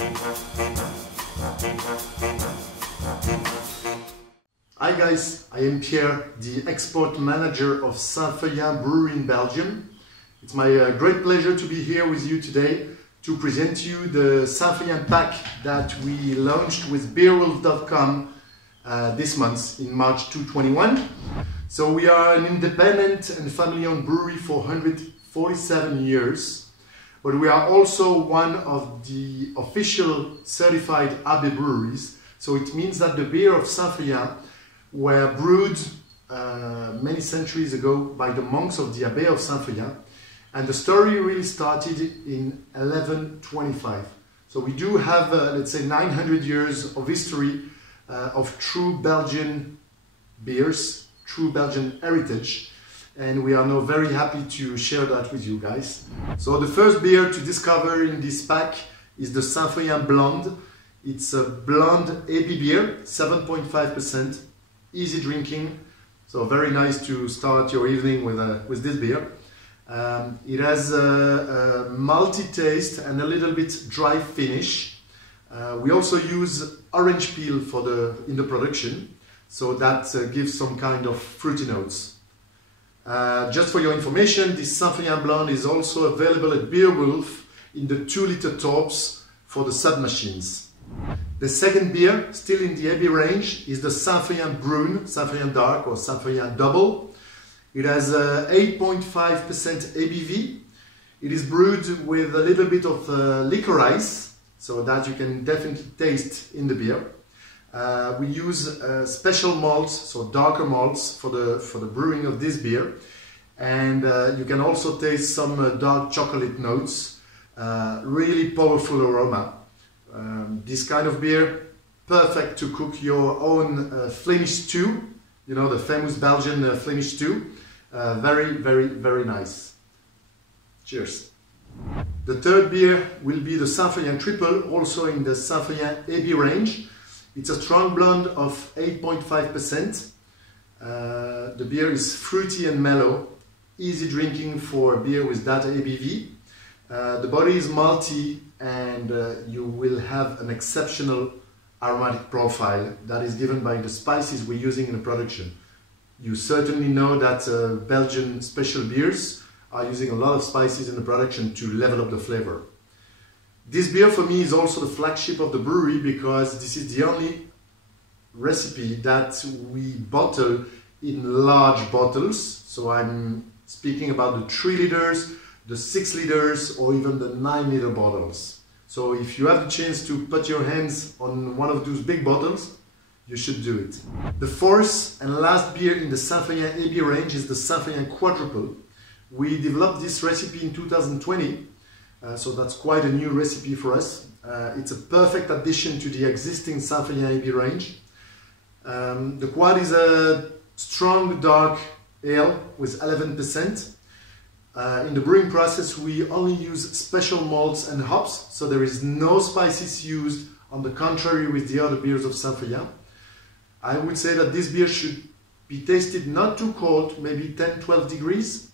Hi guys, I am Pierre, the export manager of Saint-Feuillien Brewery in Belgium. It's my great pleasure to be here with you today to present you the Saint-Feuillien pack that we launched with beerwolf.com this month in March 2021. So we are an independent and family-owned brewery for 147 years, but we are also one of the official certified Abbey breweries. So it means that the beer of Saint-Feuillien were brewed many centuries ago by the monks of the Abbey of Saint-Feuillien, and the story really started in 1125. So we do have, let's say, 900 years of history of true Belgian beers, true Belgian heritage, and we are now very happy to share that with you guys. So the first beer to discover in this pack is the Saint-Feuillien Blonde. It's a blonde AB beer, 7.5%, easy drinking, so very nice to start your evening with this beer. It has a malty taste and a little bit dry finish. We also use orange peel in the production, so that gives some kind of fruity notes. Just for your information, this Saint-Feuillien Blonde is also available at Beerwolf in the 2-liter tops for the sub-machines. The second beer, still in the AB range, is the Saint-Feuillien Brune, Saint-Feuillien Dark or Saint-Feuillien Double. It has 8.5% ABV. It is brewed with a little bit of licorice, so that you can definitely taste in the beer. We use special malts, so darker malts for the brewing of this beer, and you can also taste some dark chocolate notes. Really powerful aroma. This kind of beer, perfect to cook your own Flemish stew, you know, the famous Belgian Flemish stew. Very, very, very nice. Cheers. The third beer will be the Saint-Feuillien Triple, also in the Saint-Feuillien AB range. It's a strong blonde of 8.5%. The beer is fruity and mellow, easy drinking for a beer with that ABV. The body is malty, and you will have an exceptional aromatic profile that is given by the spices we're using in the production. You certainly know that Belgian special beers are using a lot of spices in the production to level up the flavor. This beer for me is also the flagship of the brewery, because this is the only recipe that we bottle in large bottles. So I'm speaking about the 3 liters, the 6 liters, or even the 9-liter bottles. So if you have the chance to put your hands on one of those big bottles, you should do it. The fourth and last beer in the Saint-Feuillien AB range is the Saint-Feuillien Quadruple. We developed this recipe in 2020, so that's quite a new recipe for us. It's a perfect addition to the existing Saint-Feuillien AB range. The Quad is a strong dark ale with 11%. In the brewing process, we only use special malts and hops, so there is no spices used, on the contrary with the other beers of Saint-Feuillien. I would say that this beer should be tasted not too cold, maybe 10-12 degrees.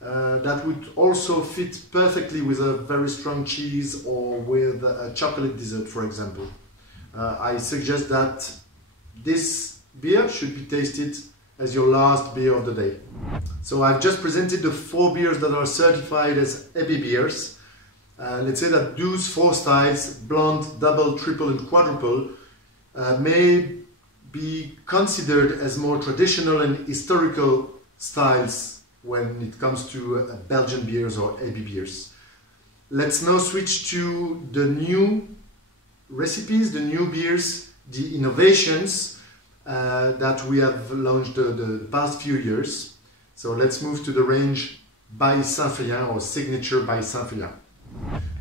That would also fit perfectly with a very strong cheese or with a chocolate dessert, for example. I suggest that this beer should be tasted as your last beer of the day. So I've just presented the 4 beers that are certified as AB beers. Let's say that those 4 styles, blonde, double, triple and quadruple, may be considered as more traditional and historical styles when it comes to Belgian beers or AB beers. Let's now switch to the new recipes, the new beers, the innovations that we have launched the past few years. So let's move to the range by Saint-Feuillien, or signature by Saint-Feuillien.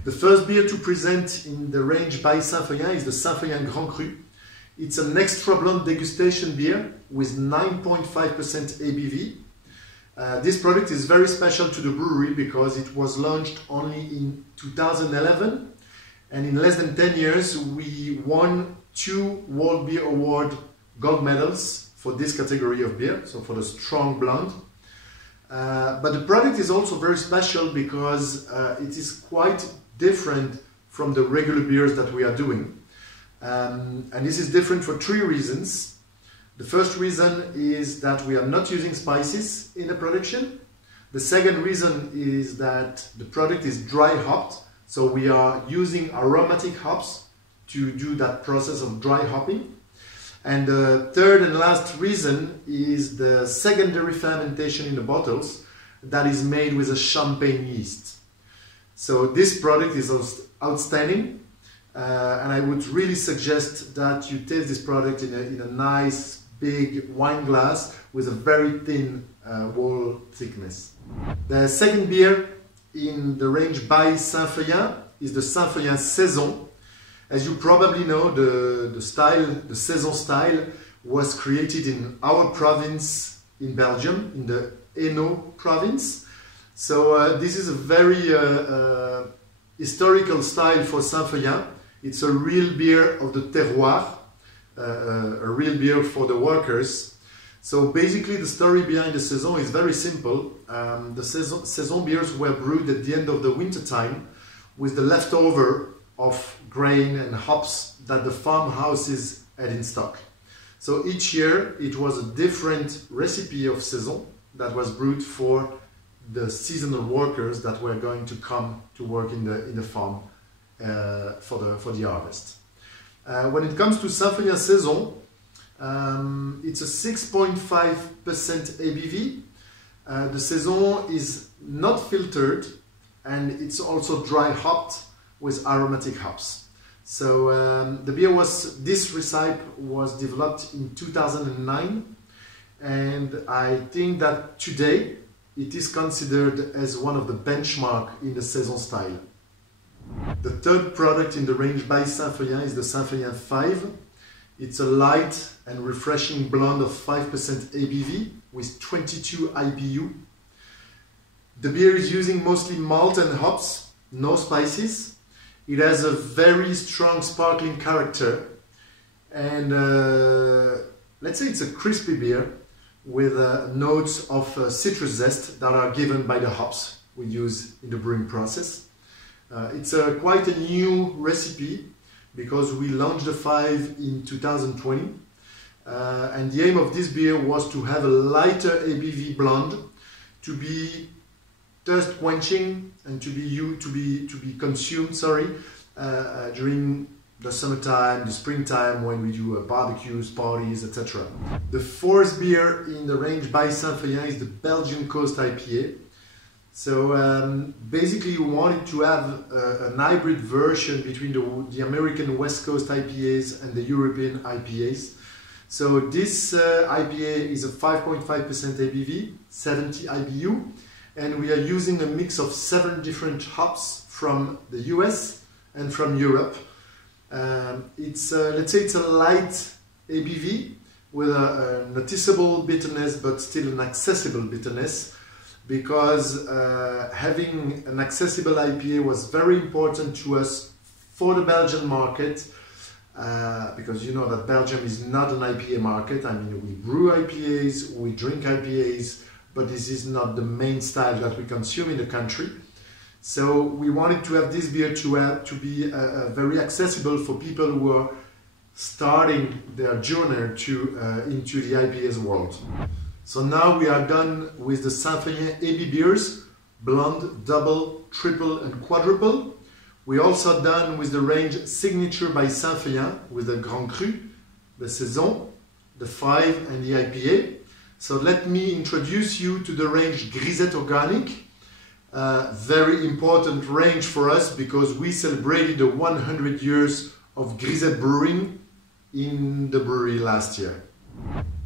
The first beer to present in the range by Saint-Feuillien is the Saint-Feuillien Grand Cru. It's an extra blonde degustation beer with 9.5% ABV. This product is very special to the brewery because it was launched only in 2011, and in less than 10 years we won 2 World Beer Award gold medals for this category of beer, so for the strong blonde. But the product is also very special because it is quite different from the regular beers that we are doing. And this is different for three reasons. The first reason is that we are not using spices in the production. The second reason is that the product is dry hopped, so we are using aromatic hops to do that process of dry hopping. And the third and last reason is the secondary fermentation in the bottles that is made with a champagne yeast. So this product is outstanding, and I would really suggest that you taste this product in a nice big wine glass with a very thin wall thickness. The second beer in the range by Saint-Feuillin is the Saint-Feuillin Saison. As you probably know, the Saison style was created in our province in Belgium, in the Hainaut province. So this is a very historical style for Saint-Feuillin. It's a real beer of the terroir, a real beer for the workers. So basically the story behind the Saison is very simple. The Saison beers were brewed at the end of the winter time with the leftover of grain and hops that the farmhouses had in stock. So each year it was a different recipe of Saison that was brewed for the seasonal workers that were going to come to work in the farm for the harvest. When it comes to Saint-Feuillin Saison, it's a 6.5% ABV. The Saison is not filtered, and it's also dry hopped with aromatic hops. So this recipe was developed in 2009, and I think that today it is considered as one of the benchmark in the Saison style. The third product in the range by Saint-Feuillin is the Saint-Feuillin 5. It's a light and refreshing blend of 5% ABV with 22 IBU. The beer is using mostly malt and hops, no spices. It has a very strong sparkling character, and let's say it's a crispy beer with notes of citrus zest that are given by the hops we use in the brewing process. It's quite a new recipe because we launched the 5 in 2020, and the aim of this beer was to have a lighter ABV blend to be thirst quenching and to be consumed during the summertime, the springtime, when we do barbecues, parties, etc. The fourth beer in the range by Saint-Feuillin is the Belgian Coast IPA. So basically we wanted to have an hybrid version between the American West Coast IPAs and the European IPAs. So this IPA is a 5.5% ABV, 70 IBU, and we are using a mix of 7 different hops from the US and from Europe. Let's say it's a light ABV with a noticeable bitterness, but still an accessible bitterness, because having an accessible IPA was very important to us for the Belgian market, because you know that Belgium is not an IPA market. I mean, we brew IPAs, we drink IPAs, but this is not the main style that we consume in the country. So we wanted to have this beer to be very accessible for people who are starting their journey into the IPA's world. So now we are done with the Saint-Feuillin AB beers, blonde, double, triple and quadruple. We're also done with the range Signature by Saint-Feuillin with the Grand Cru, the Saison, the 5 and the IPA. So let me introduce you to the range Grisette Organic. Very important range for us because we celebrated the 100 years of Grisette brewing in the brewery last year.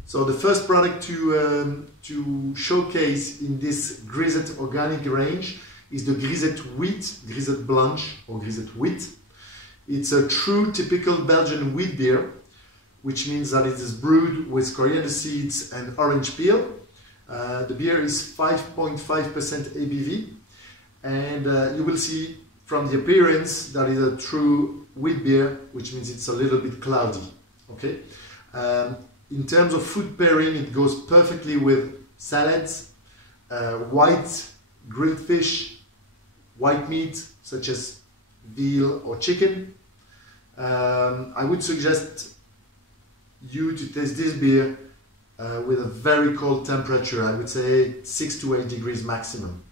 So the first product to showcase in this Grisette Organic range is the Grisette Wheat, Grisette Blanche or Grisette Wheat. It's a true typical Belgian wheat beer, which means that it is brewed with coriander seeds and orange peel. The beer is 5.5% ABV, and you will see from the appearance that it's a true wheat beer, which means it's a little bit cloudy. Okay. In terms of food pairing, it goes perfectly with salads, white grilled fish, white meat such as veal or chicken. I would suggest you to taste this beer with a very cold temperature. I would say 6 to 8 degrees maximum.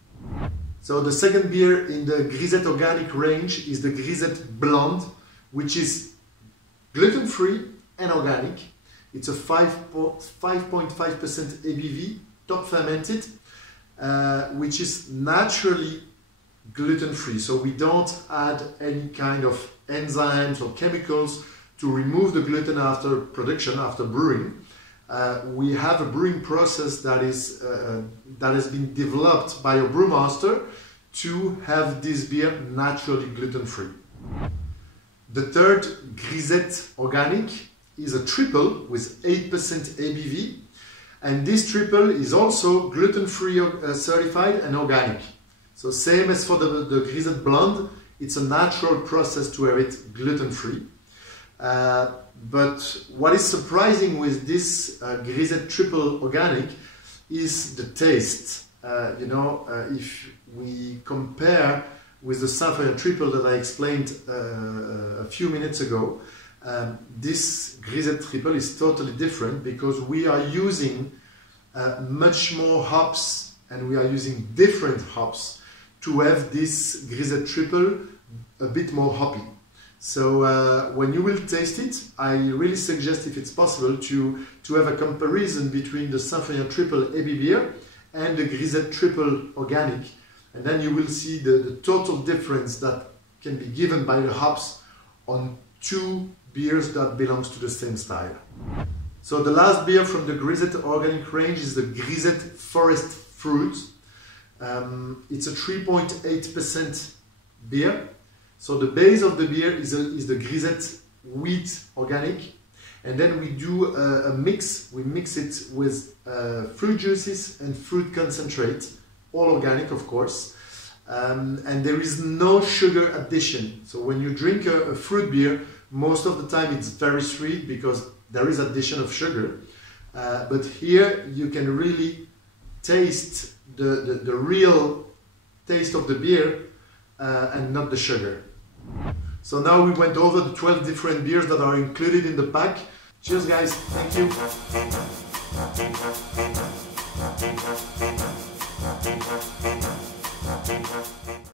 So the second beer in the Grisette Organic range is the Grisette Blonde, which is gluten-free and organic. It's a 5.5% ABV, top fermented, which is naturally gluten-free. So we don't add any kind of enzymes or chemicals to remove the gluten after production, after brewing. We have a brewing process that has been developed by a brewmaster to have this beer naturally gluten-free. The third Grisette Organic is a triple with 8% ABV, and this triple is also gluten-free certified and organic. So same as for the Grisette Blonde, it's a natural process to have it gluten-free. But what is surprising with this Grisette Triple Organic is the taste. If we compare with the Saint-Follien Triple that I explained a few minutes ago, this Grisette Triple is totally different because we are using much more hops, and we are using different hops to have this Grisette Triple a bit more hoppy. So when you will taste it, I really suggest, if it's possible, to have a comparison between the Saint-Follien Triple AB beer and the Grisette Triple Organic, and then you will see the total difference that can be given by the hops on two beers that belongs to the same style. So the last beer from the Grisette Organic range is the Grisette Forest Fruit. It's a 3.8% beer. So the base of the beer is the Grisette Wheat Organic, and then we do a mix. We mix it with fruit juices and fruit concentrate, all organic of course, and there is no sugar addition. So when you drink a fruit beer, most of the time it's very sweet because there is addition of sugar, but here you can really taste the real taste of the beer and not the sugar. So now we went over the 12 different beers that are included in the pack. Cheers guys, thank you.